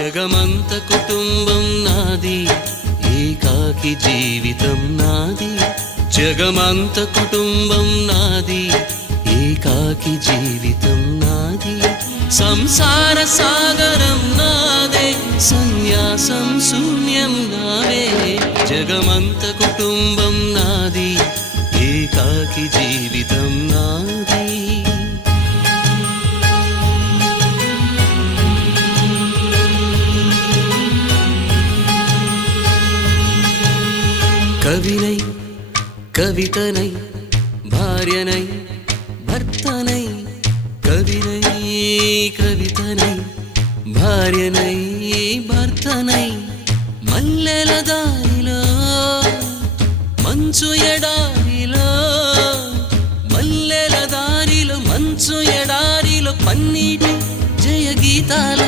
జగమంత కుటుంబం నాది, ఏకాకి జీవితం నాది. జగమంత కుటుంబం నాది, ఏకాకి జీవితం నాది. సంసార సాగరం నాదే, సన్యాసం శూన్యం నావే. జగమంత కుటుంబం నాది, ఏకాకి జీవితం నాది. కవినై కవితనై భార్యనై భర్తనై, కవినై కవితనై భార్యనై భర్తనై, మల్లెల దారిలో మంచు ఎడారిలో, మల్లెల దారిలో మంచు ఎడారిలో, పన్నీటి జయ గీతాల